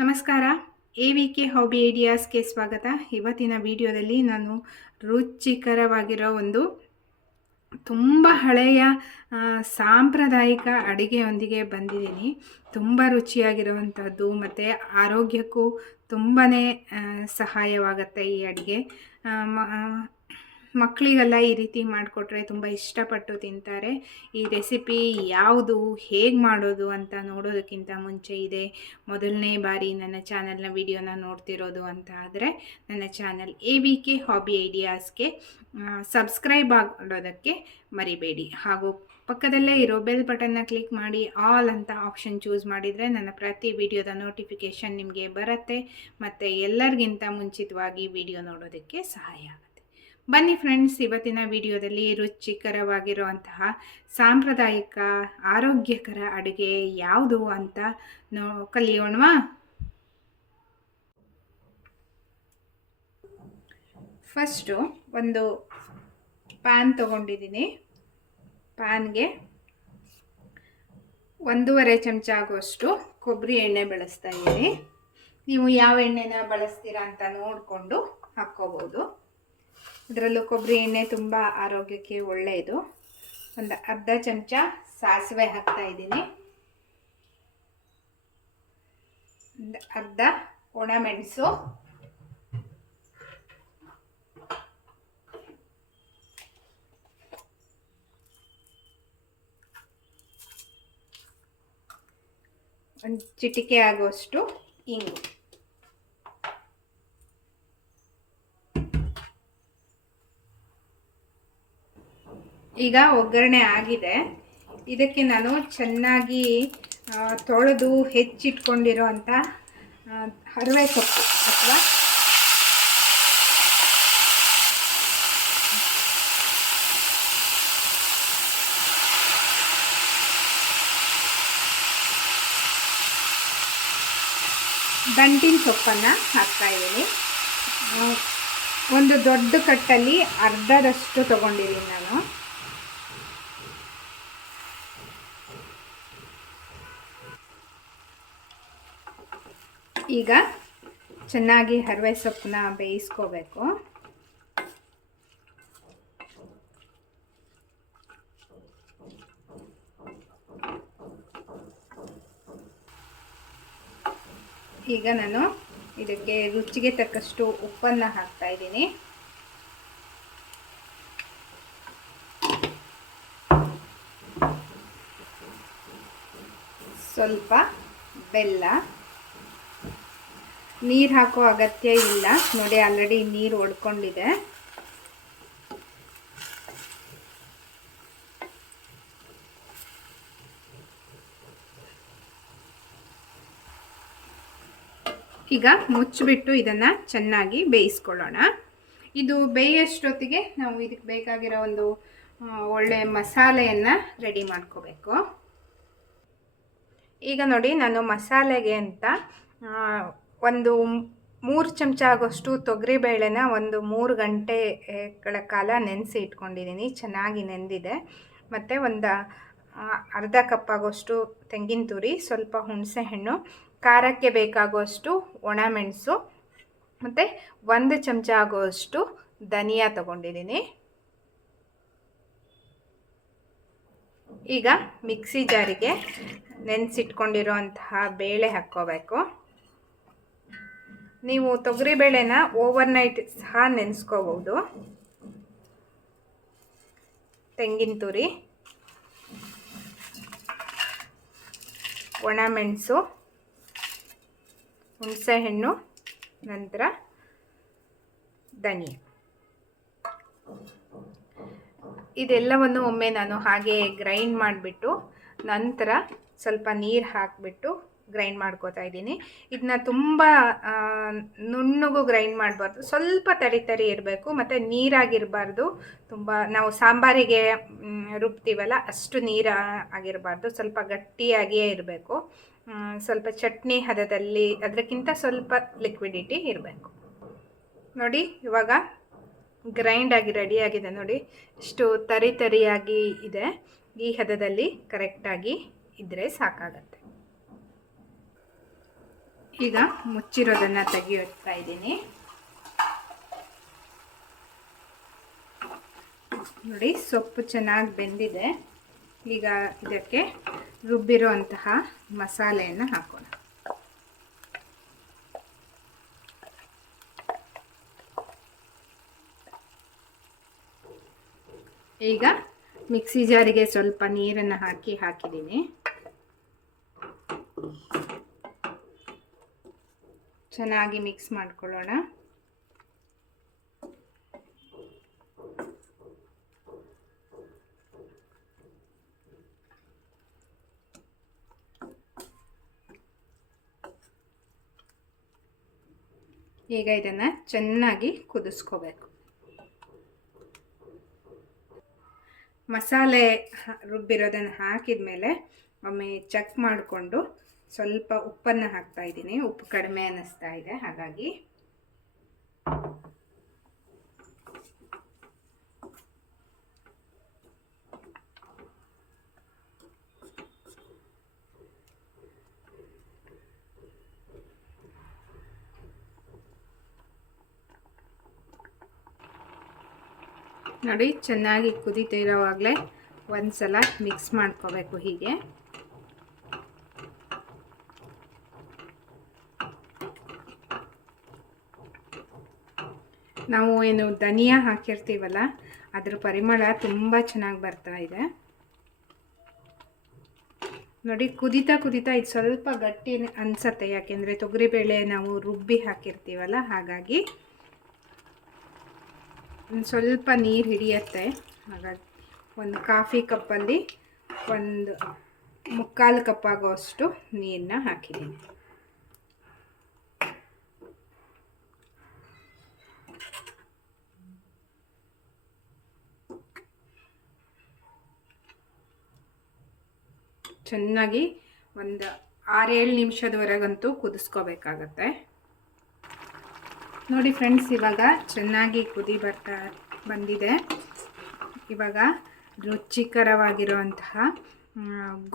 ನಮಸ್ಕಾರ. A V K hobby ಐಡಿಯಾಸ್ಗೆ ಸ್ವಾಗತ. ಇವತ್ತಿನ ವಿಡಿಯೋದಲ್ಲಿ ನಾನು ರುಚಿಕರವಾಗಿರೋ ಒಂದು ತುಂಬ ಹಳೆಯ ಸಾಂಪ್ರದಾಯಿಕ ಅಡುಗೆಯೊಂದಿಗೆ ಬಂದಿದ್ದೀನಿ. ತುಂಬ ರುಚಿಯಾಗಿರುವಂಥದ್ದು ಮತ್ತು ಆರೋಗ್ಯಕ್ಕೂ ತುಂಬಾ ಸಹಾಯವಾಗುತ್ತೆ ಈ ಅಡುಗೆ. ಮಕ್ಕಳಿಗೆಲ್ಲ ಈ ರೀತಿ ಮಾಡಿಕೊಟ್ರೆ ತುಂಬ ಇಷ್ಟಪಟ್ಟು ತಿಂತಾರೆ. ಈ ರೆಸಿಪಿ ಯಾವುದು, ಹೇಗೆ ಮಾಡೋದು ಅಂತ ನೋಡೋದಕ್ಕಿಂತ ಮುಂಚೆ ಇದೆ. ಮೊದಲನೇ ಬಾರಿ ನನ್ನ ಚಾನಲ್ನ ವಿಡಿಯೋನ ನೋಡ್ತಿರೋದು ಅಂತ ಆದರೆ, ನನ್ನ channel A V K hobby ಐಡಿಯಾಸ್ಗೆ subscribe ಆಗೋದಕ್ಕೆ ಮರಿಬೇಡಿ. ಹಾಗೂ ಪಕ್ಕದಲ್ಲೇ ಇರೋ ಬೆಲ್ ಬಟನ್ನ ಕ್ಲಿಕ್ ಮಾಡಿ, ಆಲ್ ಅಂತ ಆಪ್ಷನ್ ಚೂಸ್ ಮಾಡಿದರೆ ನನ್ನ ಪ್ರತಿ ವಿಡಿಯೋದ ನೋಟಿಫಿಕೇಷನ್ ನಿಮಗೆ ಬರುತ್ತೆ. ಮತ್ತು ಎಲ್ಲರಿಗಿಂತ ಮುಂಚಿತವಾಗಿ ವಿಡಿಯೋ ನೋಡೋದಕ್ಕೆ ಸಹಾಯ ಬನ್ನಿ ಫ್ರೆಂಡ್ಸ್ ಇವತ್ತಿನ ವಿಡಿಯೋದಲ್ಲಿ ರುಚಿಕರವಾಗಿರುವಂತಹ ಸಾಂಪ್ರದಾಯಿಕ ಆರೋಗ್ಯಕರ ಅಡುಗೆ ಯಾವುದು ಅಂತ ನೋ, ಕಲಿಯೋಣವಾ? ಫಸ್ಟು ಒಂದು ಪ್ಯಾನ್ ತಗೊಂಡಿದ್ದೀನಿ. ಪ್ಯಾನ್ಗೆ ಒಂದೂವರೆ ಚಮಚ ಆಗುವಷ್ಟು ಕೊಬ್ಬರಿ ಎಣ್ಣೆ ಬಳಸ್ತಾ ಇದ್ದೀನಿ. ನೀವು ಯಾವ ಎಣ್ಣೆನ ಬಳಸ್ತೀರಾ ಅಂತ ನೋಡಿಕೊಂಡು ಹಾಕ್ಕೋಬೋದು. ಇದರಲ್ಲೂ ಕೊಬ್ಬರಿ ಎಣ್ಣೆ ತುಂಬ ಆರೋಗ್ಯಕ್ಕೆ ಒಳ್ಳೆಯದು. ಒಂದು ಅರ್ಧ ಚಮಚ ಸಾಸಿವೆ ಹಾಕ್ತಾ ಇದ್ದೀನಿ. ಒಂದು ಅರ್ಧ ಒಣಮೆಣಸು ಒಂದು ಚಿಟಿಕೆ ಆಗುವಷ್ಟು ಇಂಗು. ಈಗ ಒಗ್ಗರಣೆ ಆಗಿದೆ. ಇದಕ್ಕೆ ನಾನು ಚೆನ್ನಾಗಿ ತೊಳೆದು ಹೆಚ್ಚಿಟ್ಕೊಂಡಿರೋ ಅಂಥ ಹರವೆ ಸೊಪ್ಪು ಅಥವಾ ದಂಟಿನ ಸೊಪ್ಪನ್ನು ಹಾಕ್ತಾ ಇದ್ದೀನಿ. ಒಂದು ದೊಡ್ಡ ಕಟ್ಟಲ್ಲಿ ಅರ್ಧದಷ್ಟು ತೊಗೊಂಡಿದ್ದೀನಿ ನಾನು. ಈಗ ಚೆನ್ನಾಗಿ ಹರವೆ ಸೊಪ್ಪನ್ನ ಬೇಯಿಸ್ಕೋಬೇಕು. ಈಗ ನಾನು ಇದಕ್ಕೆ ರುಚಿಗೆ ತಕ್ಕಷ್ಟು ಉಪ್ಪನ್ನು ಹಾಕ್ತಾ ಇದ್ದೀನಿ. ಸ್ವಲ್ಪ ಬೆಲ್ಲ. ನೀರು ಹಾಕೋ ಅಗತ್ಯ ಇಲ್ಲ. ನೋಡಿ ಆಲ್ರೆಡಿ ನೀರು ಒಡ್ಕೊಂಡಿದೆ. ಈಗ ಮುಚ್ಚಿಬಿಟ್ಟು ಇದನ್ನು ಚೆನ್ನಾಗಿ ಬೇಯಿಸ್ಕೊಳ್ಳೋಣ. ಇದು ಬೇಯೋಷ್ಟೊತ್ತಿಗೆ ನಾವು ಇದಕ್ಕೆ ಬೇಕಾಗಿರೋ ಒಂದು ಒಳ್ಳೆ ಮಸಾಲೆಯನ್ನು ರೆಡಿ ಮಾಡ್ಕೋಬೇಕು. ಈಗ ನೋಡಿ, ನಾನು ಮಸಾಲೆಗೆ ಅಂತ ಒಂದು ಮೂರು ಚಮಚ ಆಗೋಷ್ಟು ತೊಗರಿಬೇಳೆನ ಒಂದು ಮೂರು ಗಂಟೆಗಳ ಕಾಲ ನೆನೆಸಿ ಇಟ್ಕೊಂಡಿದ್ದೀನಿ ಚೆನ್ನಾಗಿ ನೆಂದಿದೆ. ಮತ್ತು ಒಂದು ಅರ್ಧ ಕಪ್ ಆಗೋಷ್ಟು ತೆಂಗಿನ ತುರಿ, ಸ್ವಲ್ಪ ಹುಣಸೆಹಣ್ಣು ಖಾರಕ್ಕೆ ಬೇಕಾಗುವಷ್ಟು ಒಣಮೆಣಸು ಮತ್ತು ಒಂದು ಚಮಚ ಆಗುವಷ್ಟು ಧನಿಯಾ ತಗೊಂಡಿದ್ದೀನಿ ಈಗ ಮಿಕ್ಸಿ ಜಾರಿಗೆ ನೆನೆಸಿಟ್ಕೊಂಡಿರೋಂತಹ ಬೇಳೆ ಹಾಕ್ಕೋಬೇಕು. ನೀವು ತೊಗರಿಬೇಳೆನ ಓವರ್ನೈಟ್ ಸಹ ನೆನೆಸ್ಕೋಬೋದು. ತೆಂಗಿನ ತುರಿ ಒಣಮೆಣಸು ಹುಣಸೆಹಣ್ಣು ನಂತರ ಧನಿಯಾ. ಇದೆಲ್ಲವನ್ನು ಒಮ್ಮೆ ನಾನು ಹಾಗೆ ಗ್ರೈಂಡ್ ಮಾಡಿಬಿಟ್ಟು ನಂತರ ಸ್ವಲ್ಪ ನೀರು ಹಾಕಿಬಿಟ್ಟು ಗ್ರೈಂಡ್ ಮಾಡ್ಕೋತಾ ಇದ್ದೀನಿ. ಇದನ್ನ ತುಂಬ ನುಣ್ಣಗೂ ಗ್ರೈಂಡ್ ಮಾಡಬಾರ್ದು. ಸ್ವಲ್ಪ ತರಿ ತರಿ ಇರಬೇಕು, ಮತ್ತು ನೀರಾಗಿರಬಾರ್ದು. ತುಂಬ, ನಾವು ಸಾಂಬಾರಿಗೆ ರುಬ್ತೀವಲ್ಲ, ಅಷ್ಟು ನೀರು ಆಗಿರಬಾರ್ದು. ಸ್ವಲ್ಪ ಗಟ್ಟಿಯಾಗಿಯೇ ಇರಬೇಕು. ಸ್ವಲ್ಪ ಚಟ್ನಿ ಹದದಲ್ಲಿ ಅದಕ್ಕಿಂತ ಸ್ವಲ್ಪ ಲಿಕ್ವಿಡಿಟಿ ಇರಬೇಕು. ನೋಡಿ, ಇವಾಗ ಗ್ರೈಂಡ್ ಆಗಿ ರೆಡಿಯಾಗಿದೆ ನೋಡಿ. ಇಷ್ಟು ತರಿ ತರಿಯಾಗಿ ಇದೆ. ಈ ಹದದಲ್ಲಿ ಕರೆಕ್ಟಾಗಿ ಇದ್ದರೆ ಸಾಕಾಗತ್ತೆ. ಈಗ ಮುಚ್ಚಿರೋದನ್ನು ತೆಗಿಯೋತಾ ಇದ್ದೀನಿ. ನೋಡಿ, ಸೊಪ್ಪು ಚೆನ್ನಾಗಿ ಬೆಂದಿದೆ. ಈಗ ಇದಕ್ಕೆ ರುಬ್ಬಿರೋ ಅಂತಹ ಮಸಾಲೆಯನ್ನು ಹಾಕೋಣ. ಈಗ ಮಿಕ್ಸಿ ಜಾರಿಗೆ ಸ್ವಲ್ಪ ನೀರನ್ನು ಹಾಕಿ ಹಾಕಿದ್ದೀನಿ. ಚೆನ್ನಾಗಿ ಮಿಕ್ಸ್ ಮಾಡ್ಕೊಳ್ಳೋಣ. ಈಗ ಇದನ್ನು ಚೆನ್ನಾಗಿ ಕುದಿಸ್ಕೋಬೇಕು. ಮಸಾಲೆ ರುಬ್ಬಿರೋದನ್ನು ಹಾಕಿದ ಮೇಲೆ ಒಮ್ಮೆ ಚೆಕ್ ಮಾಡಿಕೊಂಡು ಸ್ವಲ್ಪ ಉಪ್ಪನ್ನು ಹಾಕ್ತಾ ಇದ್ದೀನಿ. ಉಪ್ಪು ಕಡಿಮೆ ಅನ್ನಿಸ್ತಾ ಇದೆ. ಹಾಗಾಗಿ ನೋಡಿ, ಚೆನ್ನಾಗಿ ಕುದೀತಿರೋವಾಗಲೇ ಒಂದು ಸಲ ಮಿಕ್ಸ್ ಮಾಡ್ಕೋಬೇಕು ಹೀಗೆ. ನಾವು ಏನು ಧನಿಯಾ ಹಾಕಿರ್ತೀವಲ್ಲ, ಅದ್ರ ಪರಿಮಳ ತುಂಬ ಚೆನ್ನಾಗಿ ಬರ್ತಾ ಇದೆ. ನೋಡಿ, ಕುದಿತಾ ಕುದಿತಾ ಇದು ಸ್ವಲ್ಪ ಗಟ್ಟಿ ಅನ್ಸತ್ತೆ, ಯಾಕೆಂದರೆ ತೊಗರಿಬೇಳೆ ನಾವು ರುಬ್ಬಿ ಹಾಕಿರ್ತೀವಲ್ಲ, ಹಾಗಾಗಿ ಸ್ವಲ್ಪ ನೀರು ಹಿಡಿಯತ್ತೆ. ಹಾಗಾಗಿ ಒಂದು ಕಾಫಿ ಕಪ್ಪಲ್ಲಿ ಒಂದು ಮುಕ್ಕಾಲು ಕಪ್ ಆಗೋಷ್ಟು ನೀರನ್ನ ಹಾಕಿದ್ದೀನಿ. ಚೆನ್ನಾಗಿ ಒಂದು ಆರೇಳು ನಿಮಿಷದವರೆಗಂತೂ ಕುದಿಸ್ಕೋಬೇಕಾಗತ್ತೆ. ನೋಡಿ ಫ್ರೆಂಡ್ಸ್, ಇವಾಗ ಚೆನ್ನಾಗಿ ಕುದಿ ಬರ್ತಾ ಬಂದಿದೆ. ಇವಾಗ ರುಚಿಕರವಾಗಿರುವಂತಹ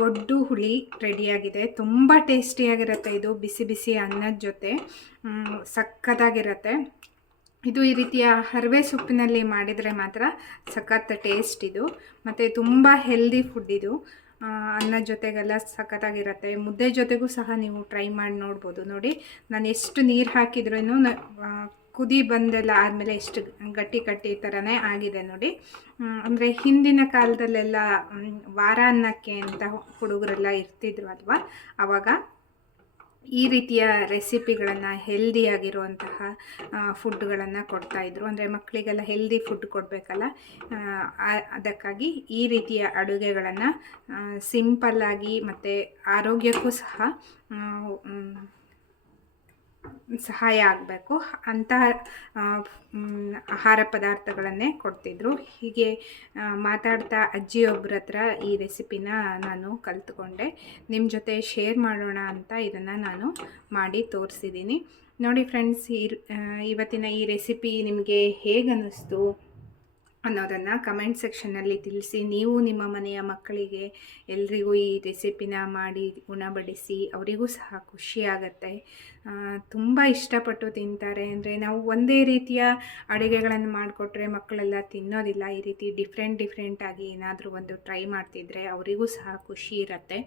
ಗೊಡ್ಡು ಹುಳಿ ರೆಡಿಯಾಗಿದೆ. ತುಂಬ ಟೇಸ್ಟಿಯಾಗಿರುತ್ತೆ ಇದು, ಬಿಸಿ ಬಿಸಿ ಅನ್ನದ ಜೊತೆ. ಸಕ್ಕತ್ತಾಗಿರುತ್ತೆ. ಇದು ಈ ರೀತಿಯ ಹರವೆ ಸೊಪ್ಪಿನಲ್ಲಿ ಮಾಡಿದರೆ ಮಾತ್ರ ಸಖತ್ ಟೇಸ್ಟ್ ಇದು. ಮತ್ತು ತುಂಬ ಹೆಲ್ದಿ ಫುಡ್ ಇದು. ಆ, ಅನ್ನದ ಜೊತೆಗೆಲ್ಲ ಸಖತ್ತಾಗಿರುತ್ತೆ. ಮುದ್ದೆ ಜೊತೆಗೂ ಸಹ ನೀವು ಟ್ರೈ ಮಾಡಿ ನೋಡ್ಬೋದು. ನೋಡಿ ನಾನು ಎಷ್ಟು ನೀರು ಹಾಕಿದ್ರೂ ಕುದಿ ಬಂದೆಲ್ಲ ಆದಮೇಲೆ ಎಷ್ಟು ಗಟ್ಟಿ ಕಟ್ಟಿ ಥರನೇ ಆಗಿದೆ ನೋಡಿ. ಅಂದರೆ ಹಿಂದಿನ ಕಾಲದಲ್ಲೆಲ್ಲ ವಾರ ಅನ್ನಕ್ಕೆ ಅಂತ ಹುಡುಗರೆಲ್ಲ ಇರ್ತಿದ್ರು ಅಲ್ವಾ? ಆವಾಗ ಈ ರೀತಿಯ ರೆಸಿಪಿಗಳನ್ನು ಹೆಲ್ದಿಯಾಗಿರುವಂತಹ ಫುಡ್ಗಳನ್ನು ಕೊಡ್ತಾಯಿದ್ರು ಅಂದರೆ ಮಕ್ಕಳಿಗೆಲ್ಲ ಹೆಲ್ದಿ ಫುಡ್ ಕೊಡಬೇಕಲ್ಲ ಅದಕ್ಕಾಗಿ ಈ ರೀತಿಯ ಅಡುಗೆಗಳನ್ನು ಸಿಂಪಲ್ಲಾಗಿ ಮತ್ತು ಆರೋಗ್ಯಕ್ಕೂ ಸಹ ಸಹಾಯ ಆಗಬೇಕು ಅಂತಹ ಆಹಾರ ಪದಾರ್ಥಗಳನ್ನೇ ಕೊಡ್ತಿದ್ರು. ಹೀಗೆ ಮಾತಾಡ್ತಾ ಅಜ್ಜಿಯೊಬ್ಬರ ಹತ್ರ ಈ ರೆಸಿಪಿನ ನಾನು ಕಲ್ತ್ಕೊಂಡೆ. ನಿಮ್ಮ ಜೊತೆ ಶೇರ್ ಮಾಡೋಣ ಅಂತ ಇದನ್ನು ನಾನು ಮಾಡಿ ತೋರಿಸಿದ್ದೀನಿ. ನೋಡಿ ಫ್ರೆಂಡ್ಸ್ ಇವತ್ತಿನ ಈ ರೆಸಿಪಿ ನಿಮಗೆ ಹೇಗೆ ಅನ್ನಿಸ್ತು ಅನ್ನೋದನ್ನು ಕಮೆಂಟ್ ಸೆಕ್ಷನ್ನಲ್ಲಿ ತಿಳಿಸಿ. ನೀವು ನಿಮ್ಮ ಮನೆಯ ಮಕ್ಕಳಿಗೆ ಎಲ್ರಿಗೂ ಈ ರೆಸಿಪಿನ ಮಾಡಿ ಉಣಬಡಿಸಿ, ಅವರಿಗೂ ಸಹ ಖುಷಿಯಾಗತ್ತೆ ತುಂಬ ಇಷ್ಟಪಟ್ಟು ತಿಂತಾರೆ. ಅಂದರೆ ನಾವು ಒಂದೇ ರೀತಿಯ ಅಡುಗೆಗಳನ್ನು ಮಾಡಿಕೊಟ್ರೆ ಮಕ್ಕಳೆಲ್ಲ ತಿನ್ನೋದಿಲ್ಲ. ಈ ರೀತಿ ಡಿಫ್ರೆಂಟ್ ಡಿಫ್ರೆಂಟಾಗಿ ಏನಾದರೂ ಒಂದು ಟ್ರೈ ಮಾಡ್ತಿದ್ರೆ ಅವರಿಗೂ ಸಹ ಖುಷಿ ಇರುತ್ತೆ.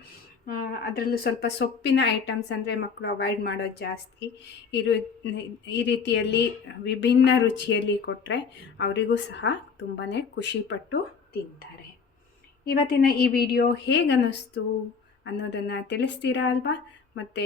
ಅದರಲ್ಲೂ ಸ್ವಲ್ಪ ಸೊಪ್ಪಿನ ಐಟಮ್ಸ್ ಅಂದರೆ ಮಕ್ಕಳು ಅವಾಯ್ಡ್ ಮಾಡೋದು ಜಾಸ್ತಿ. ಇರು, ಈ ರೀತಿಯಲ್ಲಿ ವಿಭಿನ್ನ ರುಚಿಯಲ್ಲಿ ಕೊಟ್ಟರೆ ಅವರಿಗೂ ಸಹ ತುಂಬಾ ಖುಷಿಪಟ್ಟು ತಿಂತಾರೆ. ಇವತ್ತಿನ ಈ ವಿಡಿಯೋ ಹೇಗೆ ಅನ್ನಿಸ್ತು ಅನ್ನೋದನ್ನು ತಿಳಿಸ್ತೀರಾ ಅಲ್ವಾ? ಮತ್ತು